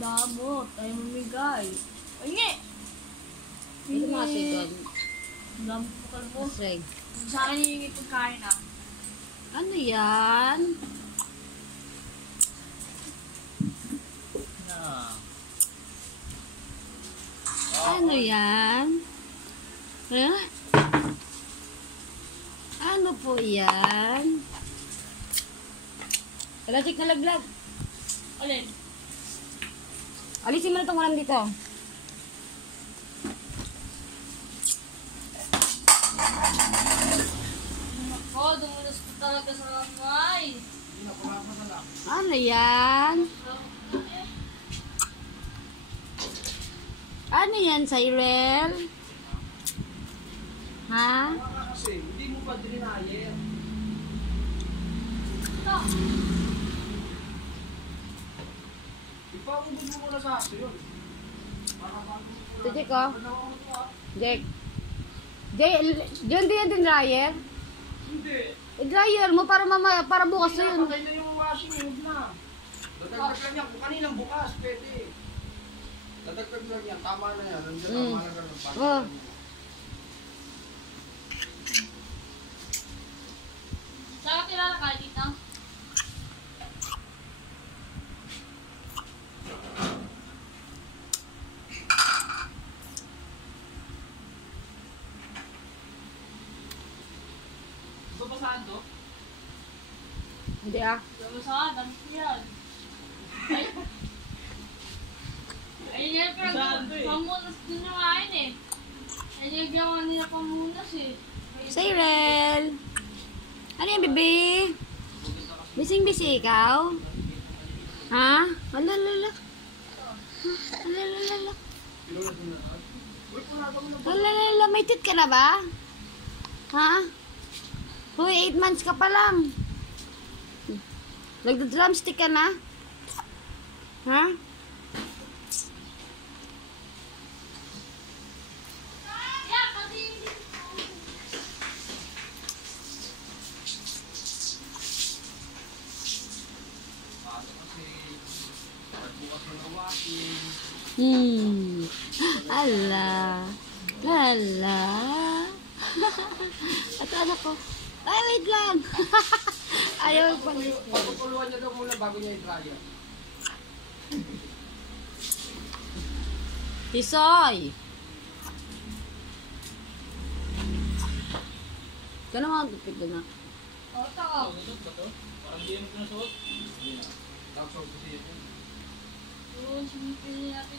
Damo, tayo mamigay. Ay, nge! Ito mga sigon. Damo po kalbo. Asreg. Sa akin yung pagkain ah. Ano yan? Ano yan? Eh? Ano po yan? Kalachik na laglag. Alin? Alisin mo na itong ulam dito. Ako, dumulas po talaga sa kamay. Ano yan? Ano yan, Cyril? Ha? Kasi, hindi mo ba dininayer? Ito. Ipapagod mo muna sa aso yun. Ito, Jake, oh. Jake. Jake, diyan din dryer? Hindi. I-dryer mo para mamaya, para bukas na yun. Patay na yung washing, huwag na. Dadagdag lang yan. Kung kaninang bukas, pwede. Dadagdag lang yan. Tama na yan. Nandiyan tama na ganun. Oh. Saan ka kilala ka dito? Babasahan to? Hindi ah. Damo sa damo yan. Ay. Ayun yan, pero pamunas din yung kain eh. Ayun yung gawa nila pamunas eh. Cyril! Ano yan, bebe? Bising-bisi ikaw? Ha? Alalala. Alalala. Alalala, may tit ka na ba? Ha? Hoy, 8 months ka pa lang. Nagda-drumstick ka na? Ha? Yeah, kasi Ala. Ala. At ano ko? Ay, wait lang. Ayaw pag... Papapuluan niya daw muna bago niya i-dryer. Tisoy! Ika naman, tupit na. oh, ito ko. Parang di yan pinasuot. Hindi na. Tapos kasi ito. Yun, sinipin natin.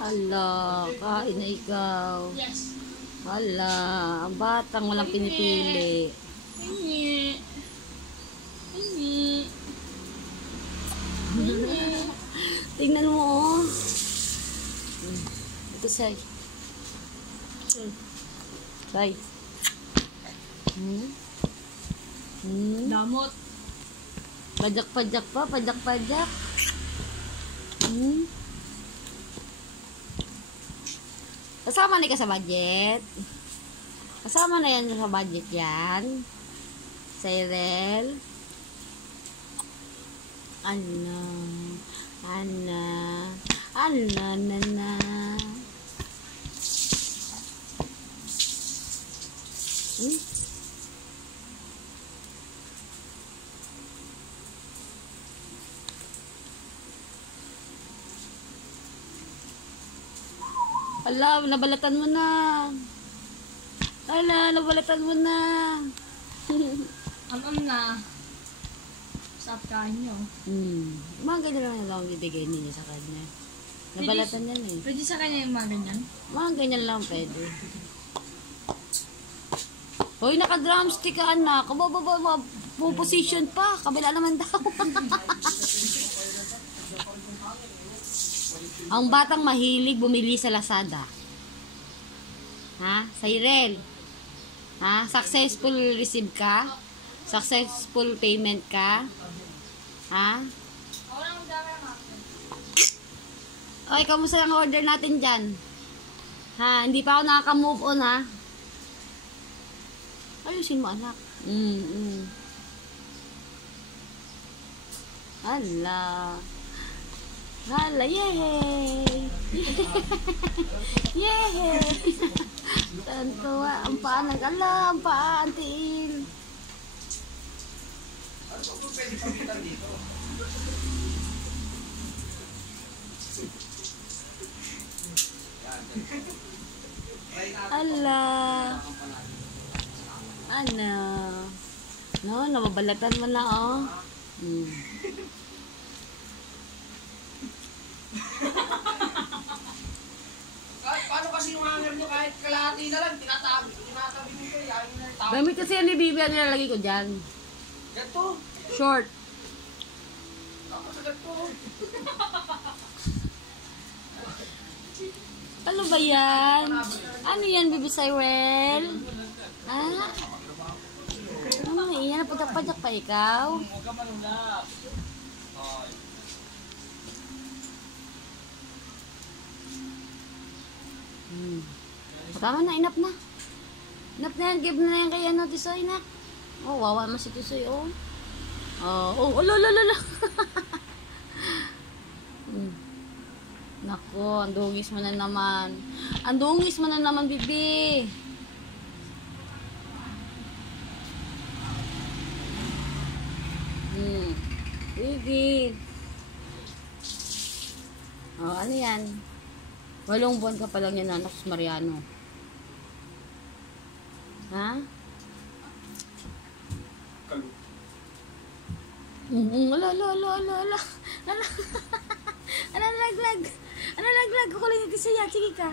Hala, kain na ikaw. Yes. Hala, ang batang walang pinipili. Hingi. Hingi. Tingnan mo, oh. Ito, Say. Say. Damot. Pajak-pajak pa, pajak-pajak. Kasama na ka sa budget. Kasama na yan sa budget yan. Cyril. Ano. Na. Ala, nabalatan mo na. Ala, nabalatan mo na. Am na. Sa kain nyo. Mga ganyan lang bibigay ninyo sa kanya. Nabalatan yan eh. Pwede sa kanya yung mga ganyan? Mga ganyan lang pwede. Hoy, naka-drumstick ka anak. Position pa. Kabila naman daw. Ang batang mahilig bumili sa Lazada. Ha? Cyril? Ha? Successful receive ka? Successful payment ka? Ha? Ako lang magdamay ang akin. Oy, kamusta ang order natin dyan? Ha? Hindi pa ako nakaka-move on, ha? Ayusin mo, anak. Hala. Hala, yay! Yay! Tantuwa, ang paa nag-ala, ang paa, antiin. Ano ba kung pwede pagitan dito? Yan. Try natin. Hala. Ano? No, nababalatan mo na, oh. Kahit paano kasi yung hanger nyo, kahit kalahati na lang, tinatabi mo ko, yan na yung tao. Damit kasi yan ni Bibi, ang nilalagay ko dyan. Ganito. Short. Tapos sa ganito. Ano ba yan? Ano yan, Bibi Cyril? Ha? Ano yan? Padak-padak pa ikaw? Huwag ka manulak. Tama na, inap na. Inap na yan, give na yan kay ano, Tisoy na. Oh, wawa mo si Tisoy, oh. Oh, lala. Nako, ang dungis mo na naman. Ang dungis mo na naman, Bibi. Bibi. Oh, ano yan? 8 buwan ka pa lang yan, anak Mariano. Ha? Kalu. Ala. Ano laglag? Ano laglag? Ako lang yung kisaya. Sige ka.